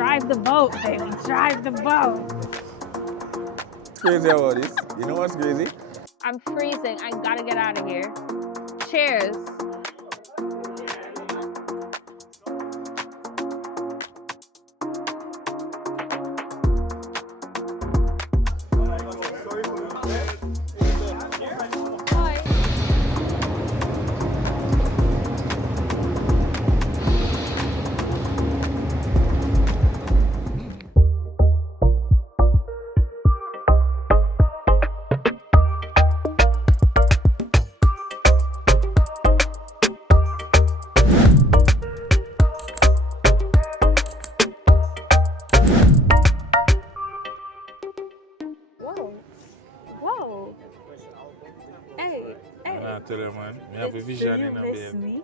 drive the boat, baby. Drive the boat. Crazy about this. You know what's crazy? I'm freezing. I gotta get out of here. Cheers. Whoa. Hey. I tell you, man, I have a vision in a babe.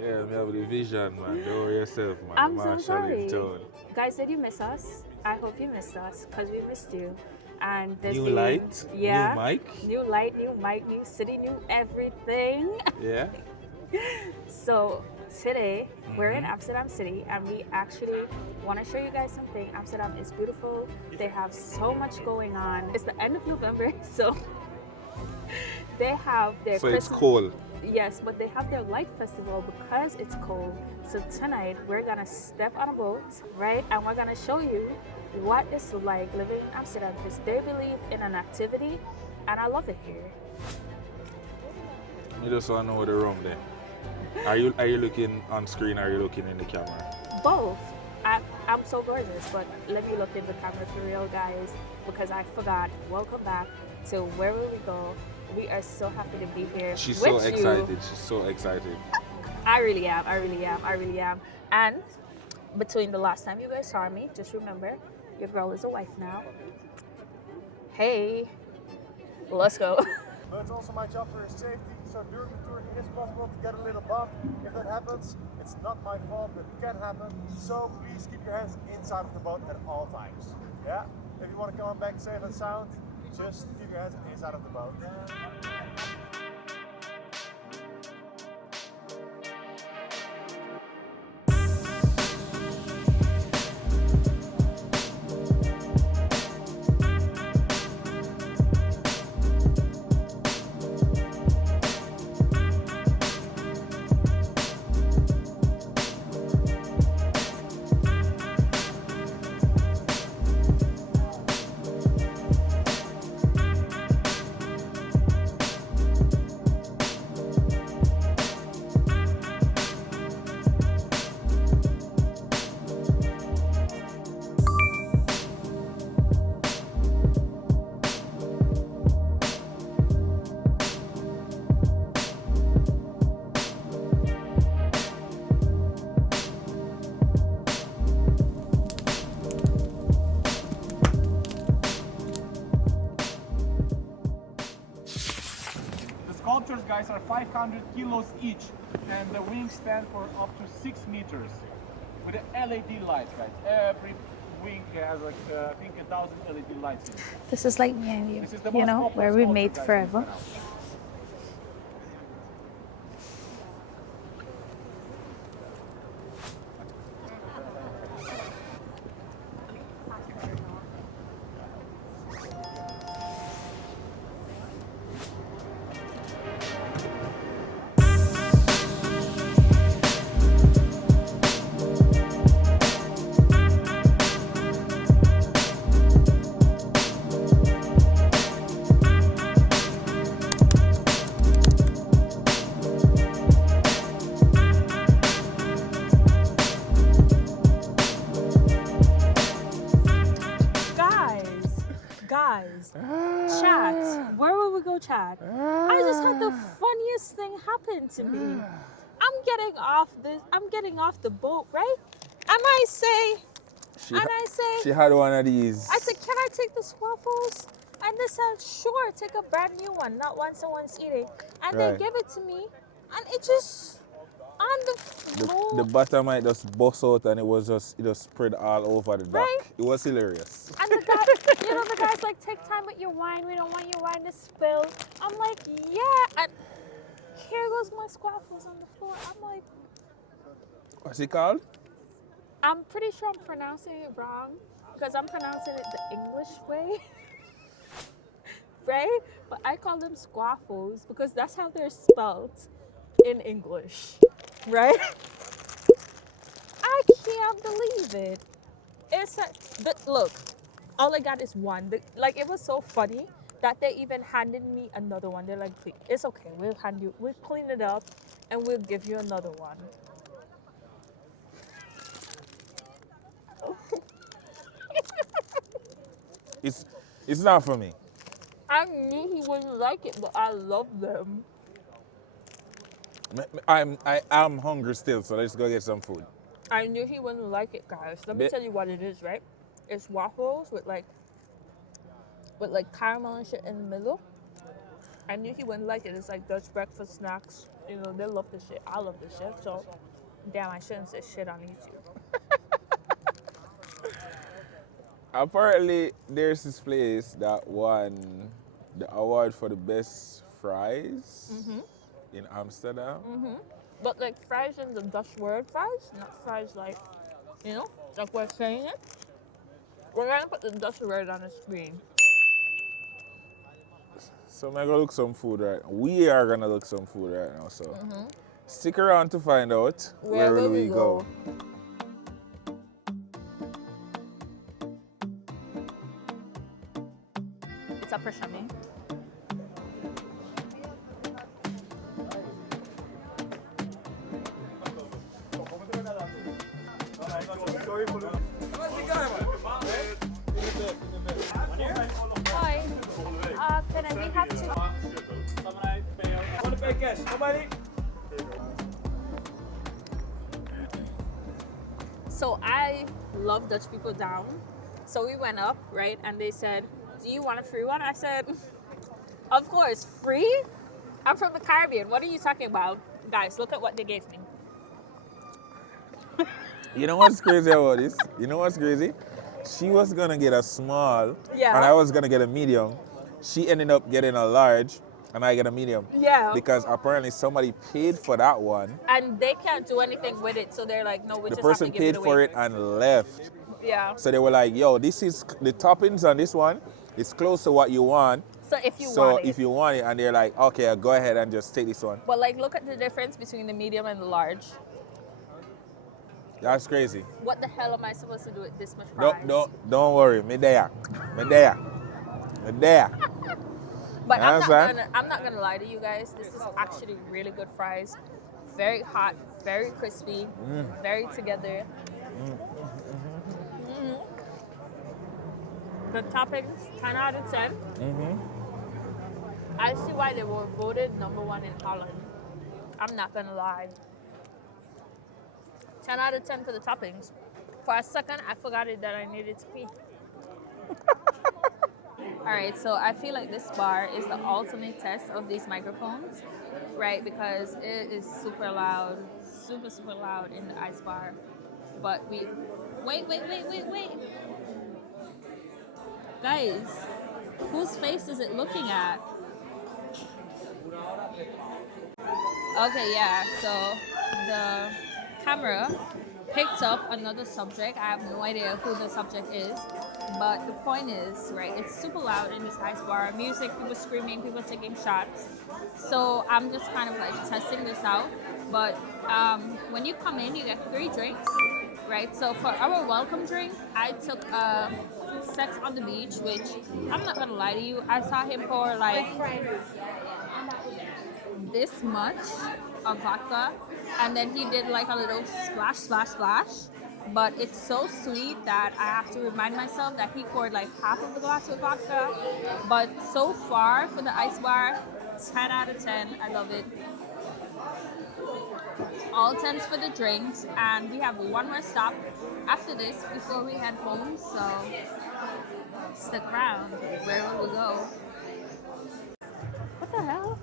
Yeah, me have the vision, man. Don't worry yourself, man. I'm Marshall so sorry. in town. Guys, did you miss us? I hope you missed us because we missed you. And there's New been, light, yeah, new mic. New light, new mic, new city, new everything. Yeah. So today we're in Amsterdam City and we actually want to show you guys something. Amsterdam is beautiful. They have so much going on. It's the end of November, so they have their It's cold. Yes, but they have their light festival because it's cold. So tonight we're gonna step on a boat, right? And we're gonna show you what it's like living in Amsterdam because they believe in an activity and I love it here. You just want to know the room there. Are you looking on screen or are you looking in the camera? Both. I'm so gorgeous, but let me look in the camera for real, guys, because I forgot. Welcome back to Where Will We Go? We are so happy to be here. She's with so excited. you. She's so excited. I really am. And between the last time you guys saw me, just remember, your girl is a wife now. Hey, let's go. But it's also my job for your safety, so during the tour it is possible to get a little bump. If that happens, it's not my fault, but it can happen. So please keep your hands inside of the boat at all times. Yeah? If you want to come back safe and sound, just keep your hands inside of the boat. Sculptures, guys, are 500 kilos each, and the wings stand for up to 6 meters with the LED lights, guys. Every wing has like I think 1,000 LED lights in it. This is like me and you, This is the you most know, popular where we sculpture, made guys, in forever. Canal. Guys, chat. Where will we go, chat? I just had the funniest thing happen to me. I'm getting off the boat, right? And I say, She had one of these. I said, can I take the waffles? And they said, sure, take a brand new one, not one someone's eating. And Right. they gave it to me, and it just on the floor. The bottom might just bust out and it just spread all over the dock. Right. It was hilarious. And the guy, the guy's like, take time with your wine. We don't want your wine to spill. I'm like, yeah. And here goes my squaffles on the floor. I'm like, What's it called? I'm pretty sure I'm pronouncing it wrong because I'm pronouncing it the English way. Right? But I call them squaffles because that's how they're spelled in English. Right? I can't believe it. It's look, all I got is one. Like, it was so funny that they even handed me another one. They're like, "Please, it's okay. We'll clean it up and we'll give you another one." It's not for me. I knew he wouldn't like it, but I love them. I am hungry still, so let's go get some food. I knew he wouldn't like it, guys. Let me tell you what it is, right? It's waffles with like caramel and shit in the middle. I knew he wouldn't like it. It's like Dutch breakfast snacks. You know, they love this shit. I love this shit. So, damn, I shouldn't say shit on YouTube. Apparently, there's this place that won the award for the best fries in Amsterdam. But like fries in the Dutch word fries, not fries like, you know, like we're saying it. We're gonna put the Dutch word on the screen. So I'm gonna look some food right now. We are gonna look some food right now. So stick around to find out where will we go. It's a pressure me. Hi. Can we have two? So I love Dutch people down. So we went up, right? And they said, "Do you want a free one?" I said, "Of course, free? I'm from the Caribbean. What are you talking about?" Guys, look at what they gave me. You know what's crazy about this? You know what's crazy? She was gonna get a small, Yeah. and I was gonna get a medium. She ended up getting a large, and I get a medium. Yeah. Because apparently somebody paid for that one. And they can't do anything with it, so they're like, "No, we The just have to person give paid it away." for it and left. Yeah. So they were like, "Yo, this is the toppings on this one. It's close to what you want. So if you So want it. if you want it," and they're like, "Okay, go ahead and just take this one." But like, look at the difference between the medium and the large. That's crazy. What the hell am I supposed to do with this much fries? Don't worry. Me there. Me there. Me there. But Understand? I'm not gonna lie to you guys. This is actually really good fries. Very hot, very crispy, very together. The toppings, 10 out of 10. I see why they were voted #1 in Holland. I'm not gonna lie. 10 out of 10 for the toppings. For a second, I forgot it that I needed to pee. All right, so I feel like this bar is the ultimate test of these microphones, right? Because it is super loud, super loud in the Ice Bar. But wait. Guys, whose face is it looking at? Okay, yeah, so the camera picked up another subject. I have no idea who the subject is, but the point is, right, it's super loud in this Ice Bar. Music, people screaming, people taking shots. So I'm just kind of like testing this out. But when you come in, you get 3 drinks, right? So for our welcome drink, I took Sex on the Beach, which I'm not gonna lie to you, I saw him pour like this much of vodka, and then he did like a little splash, but it's so sweet that I have to remind myself that he poured like half of the glass with vodka. But so far for the Ice Bar, 10 out of 10. I love it. All 10s for the drinks, and we have one more stop after this before we head home, so stick around. Where will we go? What the hell?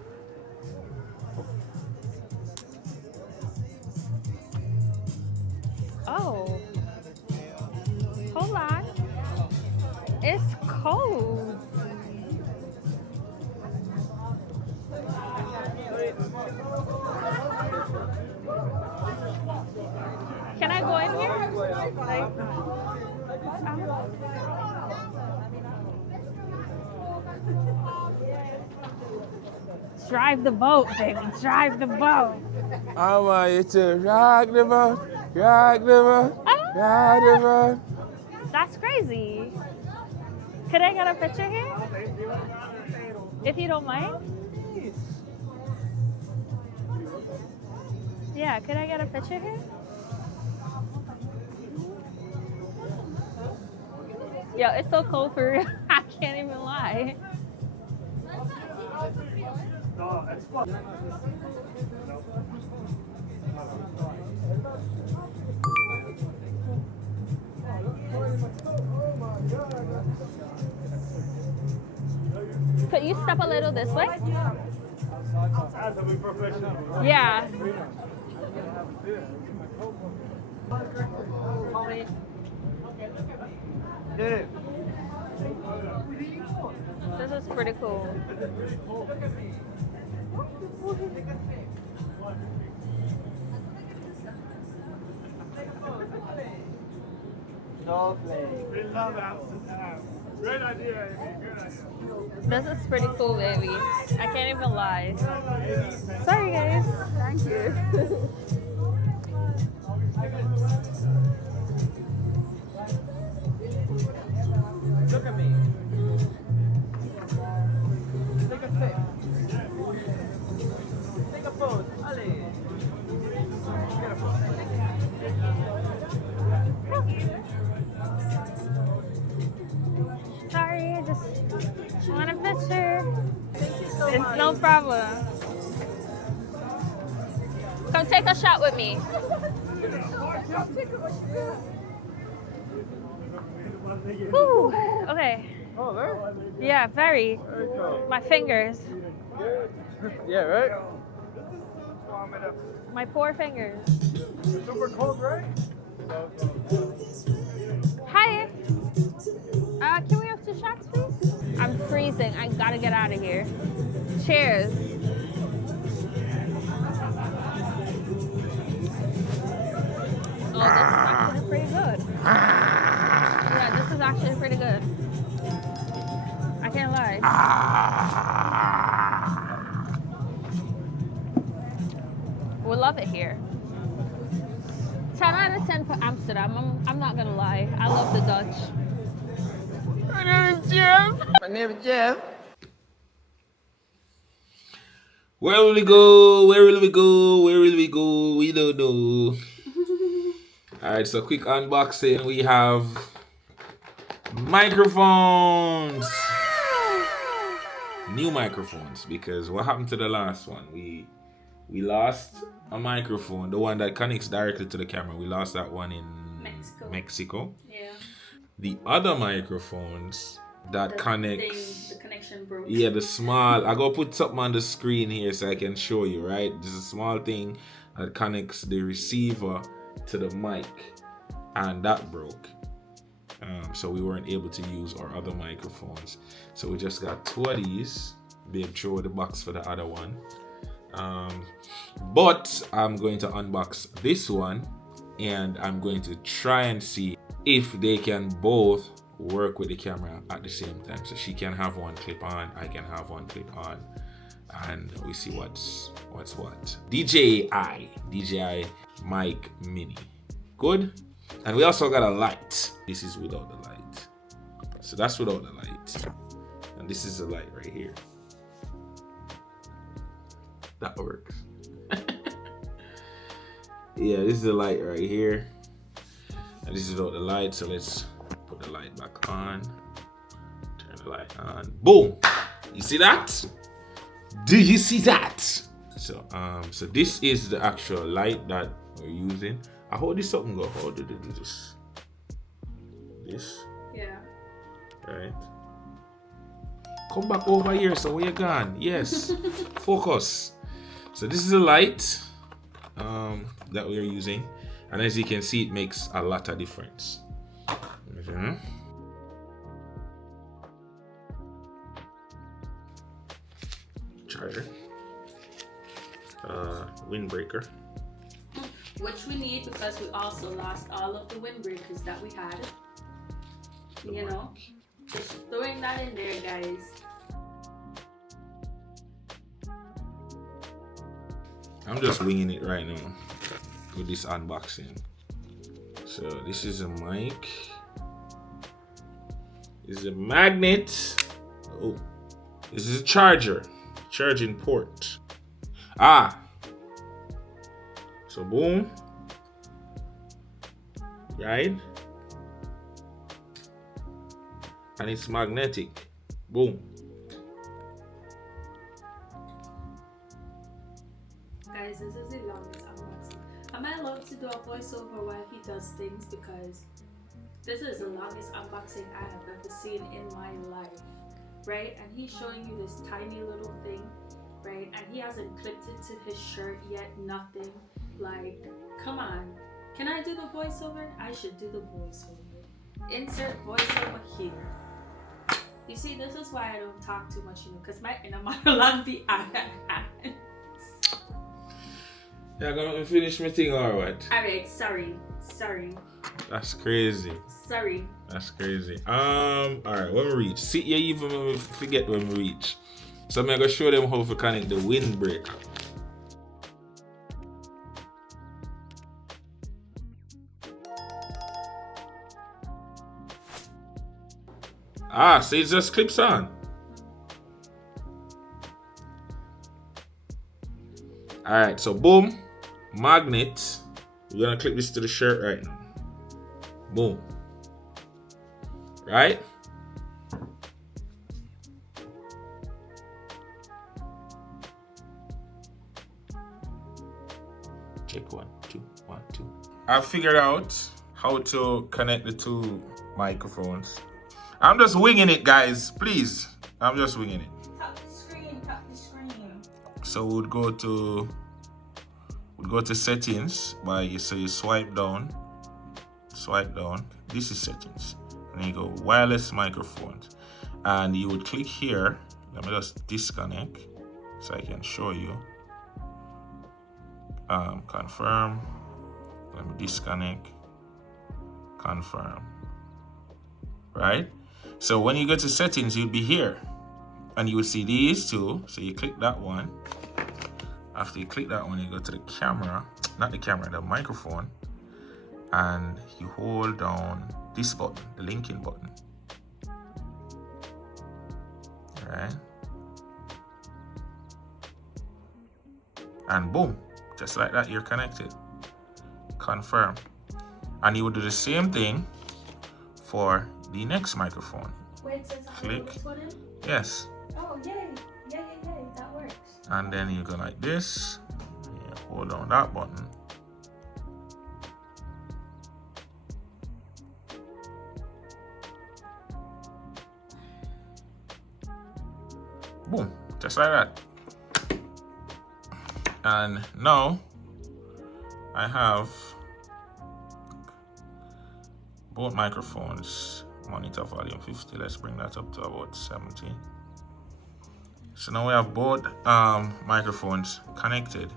Oh, hold on. It's cold. I go in here? Like, drive the boat, baby. Drive the boat. I want you to rock the boat, rock the boat, rock the boat. That's crazy. Could I get a picture here? If you don't mind? Yeah, could I get a picture here? Yo, it's so cold for real. I can't even lie. Could you step a little this way? Yeah. This is pretty cool. We love Amsterdam. Great idea, Amy. Good idea. This is pretty cool, baby. I can't even lie. Sorry, guys. Thank you. Look at me. Take a pic. Take a pose. Allez. Get a pose. Sorry, I just want a picture. It's no problem. Come take a shot with me. Whew. Okay. Oh, there? Yeah, very. Very cool. My fingers. Yeah, right? My poor fingers. Super cold, right? Hi. Can we have 2 shots, please? I'm freezing. I gotta get out of here. Cheers. Oh, this is actually pretty good. Yeah, this is actually pretty good. I can't lie. We love it here. 10 out of 10 for Amsterdam. I'm not gonna lie. I love the Dutch. My name is Jeff. My name is Jeff. Where will we go? Where will we go? Where will we go? We don't know. Alright, so quick unboxing. We have microphones. New microphones, because what happened to the last one? We lost a microphone, the one that connects directly to the camera. We lost that one in Mexico. Yeah. The other microphones that connects. The connection broke. Yeah, the small. I gotta put something on the screen here so I can show you, right? There's a small thing that connects the receiver to the mic, and that broke. So we weren't able to use our other microphones. So we just got 2 of these. Babe, throw the box for the other one. But I'm going to unbox this one, and I'm going to try and see if they can both work with the camera at the same time. So she can have one clip on, I can have one clip on, and we see what's what. DJI Mic Mini. Good. And we also got a light. This is without the light. So that's without the light. And this is the light right here. That works. Yeah, this is the light right here. And this is without the light. So let's put the light back on. Turn the light on. Boom! You see that? Do you see that? So so this is the actual light that we're using. I hold this up and go. How do they do this? This? Yeah. Right. Come back over here. So where you gone? Yes. Focus. So this is the light that we're using, and as you can see, it makes a lot of difference. Okay. Charger. Windbreaker. which we need because we also lost all of the windbreakers that we had. You know, just throwing that in there, guys. I'm just winging it right now with this unboxing. So this is a mic. This is a magnet. Oh, this is a charger, charging port. So boom, right? And it's magnetic. Boom. Guys, this is the longest unboxing. Am I allowed to do a voiceover while he does things? Because this is the longest unboxing I have ever seen in my life, right? And he's showing you this tiny little thing, right? And he hasn't clipped it to his shirt yet, nothing. Like, come on. Can I do the voiceover? I should do the voiceover. Insert voiceover here. You see, this is why I don't talk too much, you know, because my inner monologue be Yeah, gonna finish my thing or what? Alright, sorry. That's crazy. Sorry. That's crazy. Alright, when we reach. See, you even forget when we reach. So I'm gonna show them how to connect the windbreaker. So it just clips on. Alright, so boom, magnet. We're gonna clip this to the shirt right now. Boom. Right? Check 1, 2, 1, 2. I figured out how to connect the two microphones. I'm just winging it, guys. Please. I'm just winging it. Tap the screen. So we'd go to settings so you swipe down. This is settings. And you go wireless microphones. And you would click here. Let me just disconnect so I can show you. Confirm. Let me disconnect. Confirm. Right? So when you go to settings, you'll be here. And you will see these two. So you click that one. After you click that one, you go to the camera. Not the camera, the microphone. And you hold down this button, the linking button. Alright. And boom. Just like that, you're connected. Confirm. And you will do the same thing for the next microphone. Wait, so click. This one in? Yes. Oh, yay. That works. And then you go like this. You hold on that button. Boom. Just like that. And now I have both microphones. Monitor volume 50. Let's bring that up to about 70. So now we have both microphones connected,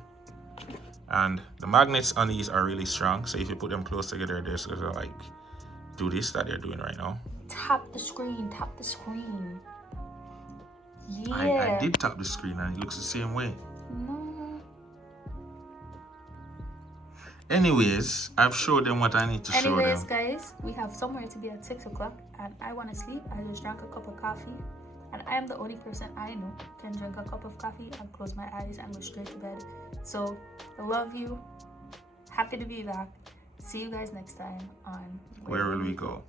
and the magnets on these are really strong. So if you put them close together, they're just gonna like do this that they're doing right now. Tap the screen. Yeah. I did tap the screen and it looks the same way. No. Anyways, I've showed them what I need to show them. Anyways, guys, we have somewhere to be at 6 o'clock and I want to sleep. I just drank a cup of coffee and I am the only person I know can drink a cup of coffee and close my eyes and go straight to bed. So I love you. Happy to be back. See you guys next time on Where Will We Go?